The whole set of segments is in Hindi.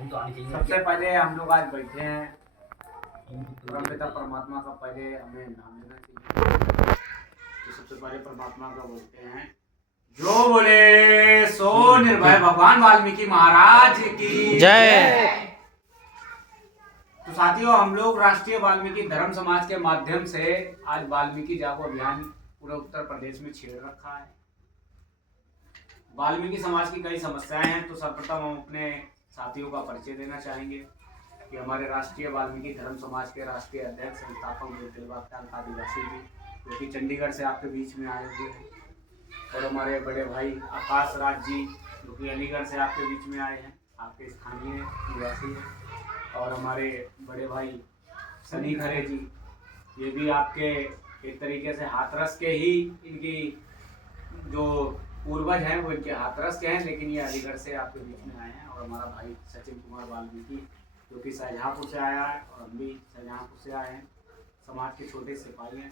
सबसे पहले हम लोग आज बैठे हैं, परमपिता परमात्मा का पहले हमें नाम लेना चाहिए। तो सबसे पहले परमात्मा का बोलते हैं, जो बोले सो निर्भय भगवान वाल्मीकि महाराज की जय। तो साथियों, हम लोग राष्ट्रीय वाल्मीकि धर्म समाज के माध्यम से आज वाल्मीकि जागो अभियान पूरे उत्तर प्रदेश में छेड़ रखा है। वाल्मीकि समाज की कई समस्याएं हैं, तो सर्वप्रथम हम अपने साथियों का परिचय देना चाहेंगे कि हमारे राष्ट्रीय वाल्मीकि धर्म समाज के राष्ट्रीय अध्यक्ष संस्थापक आदिवासी जी, जो कि चंडीगढ़ से आपके बीच में आए हुए हैं, और हमारे बड़े भाई आकाश राज जी, जो कि अलीगढ़ से आपके बीच में आए हैं, आपके स्थानीय निवासी हैं, और हमारे बड़े भाई सनी खरे जी, ये भी आपके एक तरीके से हाथरस के ही, इनकी जो पूर्वज हैं वो इनके हाथरस के हैं, लेकिन ये अलीगढ़ से आपके बीच में आए हैं। और हमारा भाई सचिन कुमार वाल्मीकि, जो कि शाहजहाँपुर से आया है, और हम भी शाहजहाँपुर से आए हैं, समाज के छोटे सिपाही हैं।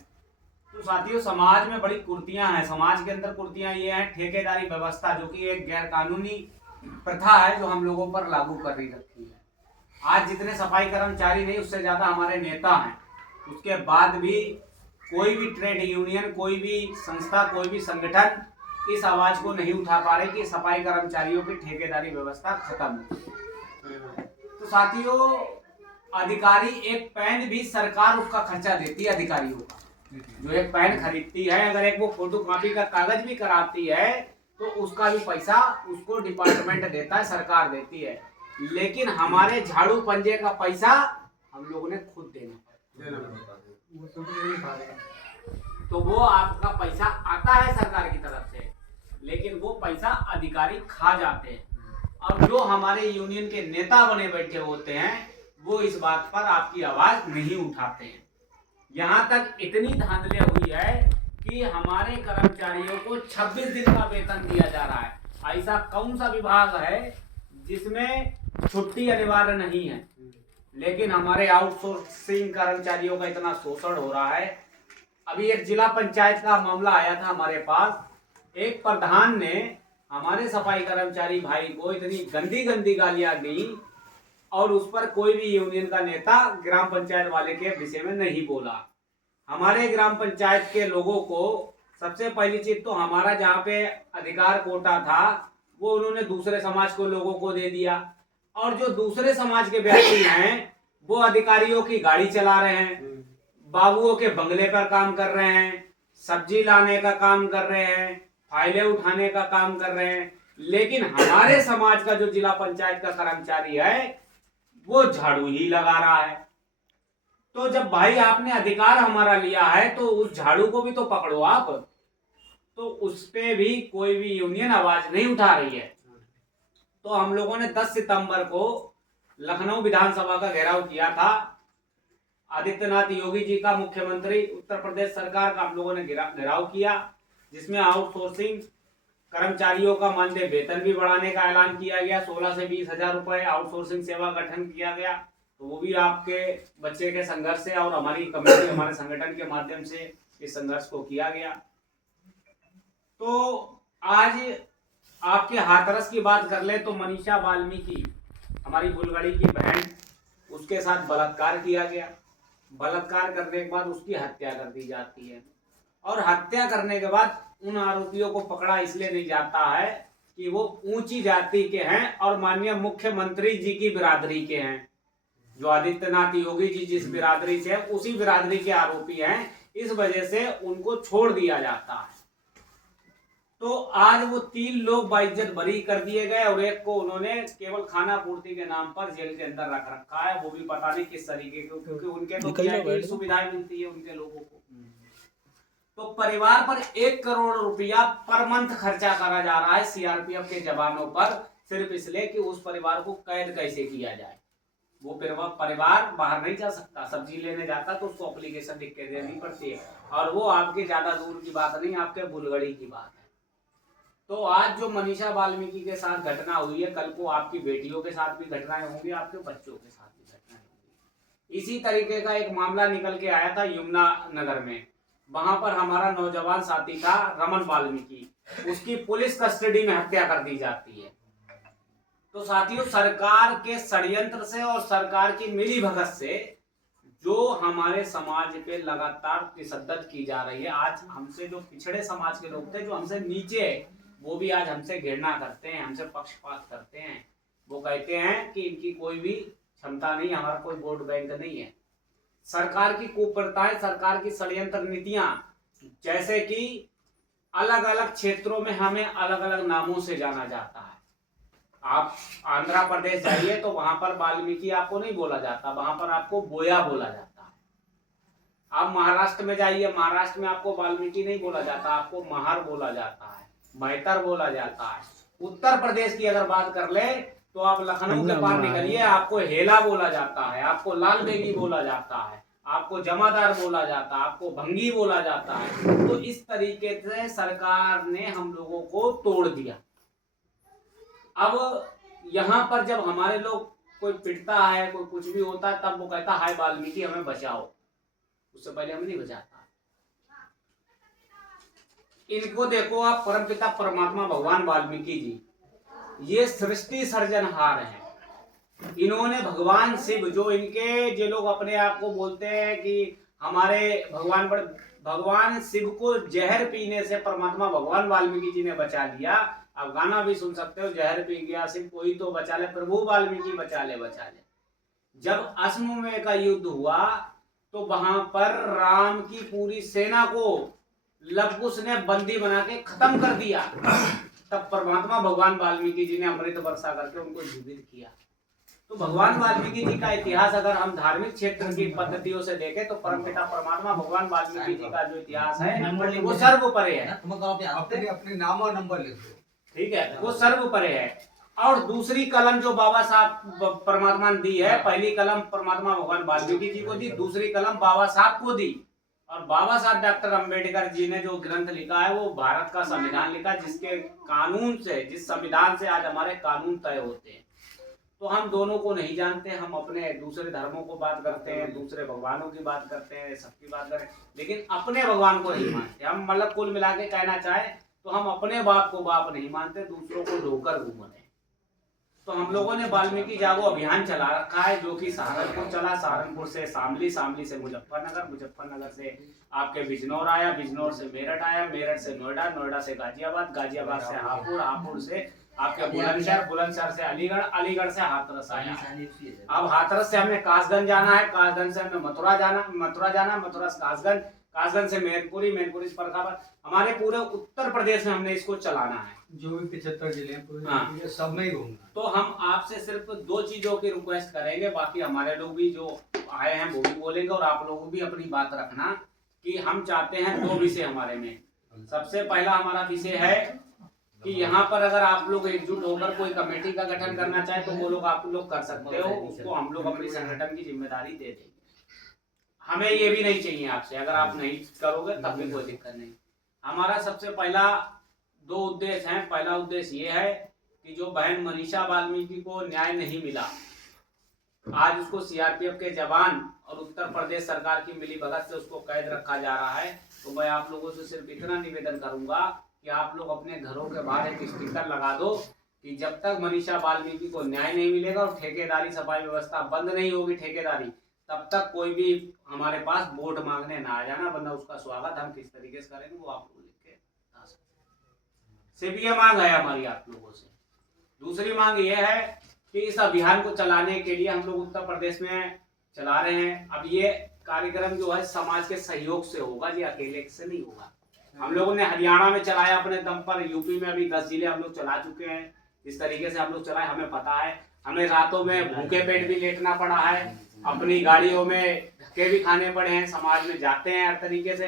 तो साथियों, समाज में बड़ी कुर्तियां हैं। समाज के अंदर कुर्तियां ये हैं, ठेकेदारी व्यवस्था, जो कि एक गैर कानूनी प्रथा है जो हम लोगों पर लागू कर रखी है। आज जितने सफाई कर्मचारी नहीं, उससे ज्यादा हमारे नेता हैं। उसके बाद भी कोई भी ट्रेड यूनियन, कोई भी संस्था, कोई भी संगठन इस आवाज को नहीं उठा पा रहे कि सफाई कर्मचारियों की ठेकेदारी व्यवस्था खत्म हो। तो साथियों, अधिकारी एक पेन भी सरकार उसका खर्चा देती है। अधिकारियों का जो एक पेन खरीदती है, अगर एक वो फोटो कॉपी का कागज भी कराती है, तो उसका भी पैसा उसको डिपार्टमेंट देता है, सरकार देती है। लेकिन हमारे झाड़ू पंजे का पैसा हम लोगों ने खुद देना पड़ता है। तो वो आपका पैसा आता है सरकार की तरफ से, लेकिन वो पैसा अधिकारी खा जाते हैं। और जो हमारे यूनियन के नेता बने बैठे होते हैं, वो इस बात पर आपकी आवाज नहीं उठाते हैं। यहाँ तक इतनी धांधली हुई है कि हमारे कर्मचारियों को 26 दिन का वेतन दिया जा रहा है। ऐसा कौन सा विभाग है जिसमें छुट्टी अनिवार्य नहीं है? लेकिन हमारे आउटसोर्सिंग कर्मचारियों का इतना शोषण हो रहा है। अभी एक जिला पंचायत का मामला आया था हमारे पास। एक प्रधान ने हमारे सफाई कर्मचारी भाई को इतनी गंदी गंदी गालियां दी, और उस पर कोई भी यूनियन का नेता ग्राम पंचायत वाले के विषय में नहीं बोला। हमारे ग्राम पंचायत के लोगों को सबसे पहली चीज तो हमारा जहाँ पे अधिकार कोटा था, वो उन्होंने दूसरे समाज को लोगों को दे दिया। और जो दूसरे समाज के व्यक्ति हैं, वो अधिकारियों की गाड़ी चला रहे हैं, बाबुओं के बंगले पर काम कर रहे हैं, सब्जी लाने का काम कर रहे हैं, फाइलें उठाने का काम कर रहे हैं। लेकिन हमारे समाज का जो जिला पंचायत का कर्मचारी है, वो झाड़ू ही लगा रहा है। तो जब भाई आपने अधिकार हमारा लिया है, तो उस झाड़ू को भी तो पकड़ो आप। तो उस पे भी कोई भी यूनियन आवाज नहीं उठा रही है। तो हम लोगों ने 10 सितंबर को लखनऊ विधानसभा का घेराव किया था। आदित्यनाथ योगी जी का, मुख्यमंत्री उत्तर प्रदेश सरकार का, हम लोगों ने घेराव किया, जिसमें आउटसोर्सिंग कर्मचारियों का मानदेय वेतन भी बढ़ाने का ऐलान किया गया। 16 से 20 हजार रुपए आउटसोर्सिंग सेवा गठन किया गया। तो वो भी आपके बच्चे के संघर्ष से और हमारी कमेटी, हमारे संगठन के माध्यम से इस संघर्ष को किया गया। तो आज आपके हाथरस की बात कर ले तो मनीषा वाल्मीकि, हमारी फुलगड़ी की बहन, उसके साथ बलात्कार किया गया। बलात्कार करने के बाद उसकी हत्या कर दी जाती है, और हत्या करने के बाद उन आरोपियों को पकड़ा इसलिए नहीं जाता है कि वो ऊंची जाति के हैं और माननीय मुख्यमंत्री जी की बिरादरी के हैं। जो आदित्यनाथ योगी जी जिस बिरादरी से है, उसी बिरादरी के आरोपी हैं। इस वजह से उनको छोड़ दिया जाता है। तो आज वो 3 लोग बाइज्जत बरी कर दिए गए, और एक को उन्होंने केवल खाना पूर्ति के नाम पर जेल के अंदर रख रखा है। वो भी पता नहीं किस तरीके के, क्योंकि उनके तो सुविधाएं मिलती है उनके लोगों को। तो परिवार पर 1 करोड़ रुपया पर मंथ खर्चा करा जा रहा है सीआरपीएफ के जवानों पर, सिर्फ इसलिए कि उस परिवार को कैद कैसे किया जाए। वो परिवार बाहर नहीं जा सकता, सब्जी लेने जाता तो उसको एप्लीकेशन लिख के देनी पड़ती है, और वो आपके ज्यादा दूर की बात नहीं, आपके बुलगड़ी की बात है। तो आज जो मनीषा वाल्मीकि के साथ घटना हुई है, कल को आपकी बेटियों के साथ भी घटनाएं होंगी, आपके बच्चों के साथ भी घटनाएं होंगी। इसी तरीके का एक मामला निकल के आया था यमुना नगर में। वहां पर हमारा नौजवान साथी था रमन वाल्मीकि, उसकी पुलिस कस्टडी में हत्या कर दी जाती है। तो साथियों, सरकार के षड्यंत्र से और सरकार की मिलीभगत से जो हमारे समाज पे लगातार तशद्दुद की जा रही है, आज हमसे जो पिछड़े समाज के लोग थे, जो हमसे नीचे है, वो भी आज हमसे घृणा करते हैं, हमसे पक्षपात करते हैं। वो कहते हैं कि इनकी कोई भी क्षमता नहीं, हमारा कोई वोट बैंक नहीं है। सरकार की कुप्रथाएं, सरकार की षड्यंत्र नीतियां, जैसे कि अलग अलग क्षेत्रों में हमें अलग अलग नामों से जाना जाता है। आप आंध्र प्रदेश जाइए तो वहां पर वाल्मीकि आपको नहीं बोला जाता, वहां पर आपको बोया बोला जाता है। आप महाराष्ट्र में जाइए, महाराष्ट्र में आपको वाल्मीकि नहीं बोला जाता, आपको महार बोला जाता है, महतर बोला जाता है। उत्तर प्रदेश की अगर बात कर ले तो आप लखनऊ के पार निकलिए, आपको हेला बोला जाता है, आपको लाल बेगी बोला जाता है, आपको जमादार बोला जाता है, आपको भंगी बोला जाता है। तो इस तरीके से सरकार ने हम लोगों को तोड़ दिया। अब यहाँ पर जब हमारे लोग कोई पिटता है, कोई कुछ भी होता है, तब वो कहता है हाय वाल्मीकि हमें बचाओ, उससे पहले हम नहीं बचाता। इनको देखो आप, परमपिता परमात्मा भगवान वाल्मीकि जी, ये सृष्टि सर्जनहार हैं। इन्होंने भगवान शिव, जो इनके जो लोग अपने आप को बोलते हैं कि हमारे भगवान पर, भगवान शिव को जहर पीने से परमात्मा भगवान वाल्मीकि जी ने बचा लिया। आप गाना भी सुन सकते हो, जहर पी गया शिव कोई तो बचा ले, प्रभु वाल्मीकि बचा ले बचा ले। जब अश्वमेध का युद्ध हुआ तो वहां पर राम की पूरी सेना को लव कुश ने बंदी बना के खत्म कर दिया। तब परमात्मा भगवान वाल्मीकि जी ने अमृत वर्षा करके उनको जीवित किया। तो भगवान वाल्मीकि जी का इतिहास अगर हम धार्मिक क्षेत्र की पद्धतियों से देखें तो परमपिता परमात्मा भगवान वाल्मीकि जी का जो इतिहास है वो सर्वोपरि है। अपने नाम और नंबर लिख दो, ठीक है, वो सर्वोपरि है। और दूसरी कलम जो बाबा साहब परमात्मा ने दी है, पहली कलम परमात्मा भगवान वाल्मीकि जी को दी, दूसरी कलम बाबा साहब को दी। और बाबा साहब डॉक्टर अंबेडकर जी ने जो ग्रंथ लिखा है वो भारत का संविधान लिखा, जिसके कानून से, जिस संविधान से आज हमारे कानून तय होते हैं। तो हम दोनों को नहीं जानते, हम अपने दूसरे धर्मों को बात करते हैं, दूसरे भगवानों की बात करते हैं, सबकी बात करें, लेकिन अपने भगवान को नहीं मानते। हम मतलब कुल मिला के कहना चाहे तो हम अपने बाप को बाप नहीं मानते, दूसरों को ढोकर घूमते। तो हम लोगों ने वाल्मीकि जागो अभियान चला रखा है, जो कि सहारनपुर चला, सहारनपुर से शामली, शामली से मुजफ्फरनगर, मुजफ्फरनगर से आपके बिजनौर आया, बिजनौर से मेरठ आया, मेरठ से नोएडा, नोएडा से गाजियाबाद, गाजियाबाद से हापुड़, हापुड़ से आपके बुलंदशहर, बुलंदशहर से अलीगढ़, अलीगढ़ से हाथरस आया। अब हाथरस से हमें कासगंज जाना है, कासगंज से हमें मथुरा जाना, मथुरा जाना, मथुरा से कासगंज, कासगंज से मैनपुरी, मैनपुरी से फर्रुखाबाद। हमारे पूरे उत्तर प्रदेश में हमने इसको चलाना है, जो भी 75 जिले हैं हाँ, सब में ही घूमना। तो हम आपसे सिर्फ दो चीजों की रिक्वेस्ट करेंगे, बाकी हमारे लोग भी जो आए हैं वो भी बोलेंगे, और आप लोग भी अपनी बात रखना कि हम चाहते हैं दो विषय हमारे में। सबसे पहला हमारा विषय है कि यहाँ पर अगर आप लोग एकजुट होकर कोई कमेटी का गठन करना चाहे तो वो लोग आप लोग कर सकते हो, उसको हम लोग अपनी संगठन की जिम्मेदारी दे देंगे। हमें ये भी नहीं चाहिए आपसे, अगर आप नहीं करोगे तब भी कोई दिक्कत नहीं। हमारा सबसे पहला दो उद्देश्य हैं। पहला उद्देश्य ये है कि जो बहन मनीषा वाल्मीकि को न्याय नहीं मिला, आज उसको सीआरपीएफ के जवान और उत्तर प्रदेश सरकार की मिलीभगत से उसको कैद रखा जा रहा है। तो मैं आप लोगों से सिर्फ इतना निवेदन करूंगा कि आप लोग अपने घरों के बाहर एक स्टिकर लगा दो कि जब तक मनीषा वाल्मीकि को न्याय नहीं मिलेगा और ठेकेदारी सफाई व्यवस्था बंद नहीं होगी ठेकेदारी, तब तक कोई भी हमारे पास वोट मांगने ना आ जाना, वरना उसका स्वागत हम किस तरीके से करेंगे वो आप लोग लिख के बता सकते। सिर्फ ये मांग है हमारी आप लोगों से। दूसरी मांग ये है कि इस अभियान को चलाने के लिए हम लोग उत्तर प्रदेश में चला रहे हैं। अब ये कार्यक्रम जो है समाज के सहयोग से होगा, ये अकेले से नहीं होगा। हम लोगों ने हरियाणा में चलाया अपने दम पर, यूपी में अभी 10 जिले हम लोग चला चुके हैं। इस तरीके से हम लोग चलाए, हमें पता है। हमें रातों में भूखे पेट भी लेटना पड़ा है, अपनी गाड़ियों में धक्के भी खाने पड़े हैं, समाज में जाते हैं हर तरीके से।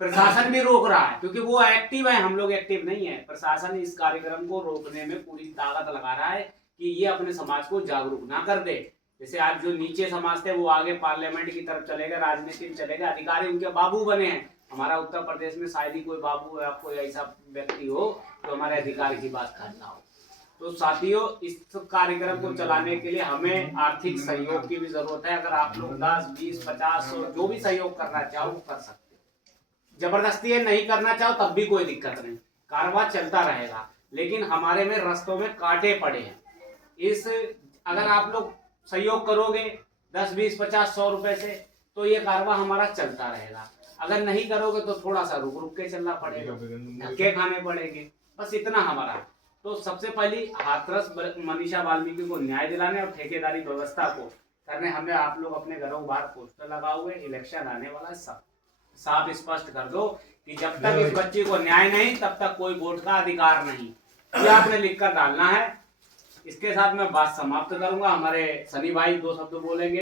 प्रशासन भी रोक रहा है क्योंकि वो एक्टिव है, हम लोग एक्टिव नहीं है। प्रशासन इस कार्यक्रम को रोकने में पूरी ताकत लगा रहा है कि ये अपने समाज को जागरूक ना कर दे। जैसे आज जो नीचे समाज थे वो आगे पार्लियामेंट की तरफ चले गए, राजनीति में चले गए, अधिकारी उनके बाबू बने हैं। हमारा उत्तर प्रदेश में शायद ही कोई बाबू या कोई ऐसा व्यक्ति हो जो हमारे अधिकार की बात करता हो। तो साथियों, इस कार्यक्रम को चलाने के लिए हमें आर्थिक सहयोग की भी जरूरत है। अगर आप लोग 10, 20, 50 जो भी सहयोग करना चाहो वो कर सकते हो। जबरदस्ती है नहीं करना चाहो तब भी कोई दिक्कत नहीं, कारोबार चलता रहेगा। लेकिन हमारे में रास्तों में कांटे पड़े हैं, इस अगर आप लोग सहयोग करोगे 10, 20, 50, 100 रुपए से, तो ये कारवा हमारा चलता रहेगा। अगर नहीं करोगे तो थोड़ा सा रुक रुक के चलना पड़ेगा, धक्के खाने पड़ेंगे, बस इतना हमारा। तो सबसे पहली हाथरस मनीषा वाल्मीकि को न्याय दिलाने और ठेकेदारी व्यवस्था को करने हमें आप लोग अपने घरों के बाहर पोस्टर लगाओ हुए, इलेक्शन आने वाला है, सब साफ स्पष्ट कर दो कि जब तक इस बच्चे को न्याय नहीं तब तक कोई वोट का अधिकार नहीं। ये आपने लिख कर डालना है। इसके साथ मैं बात समाप्त करूंगा। हमारे सनी भाई 2 शब्द बोलेंगे।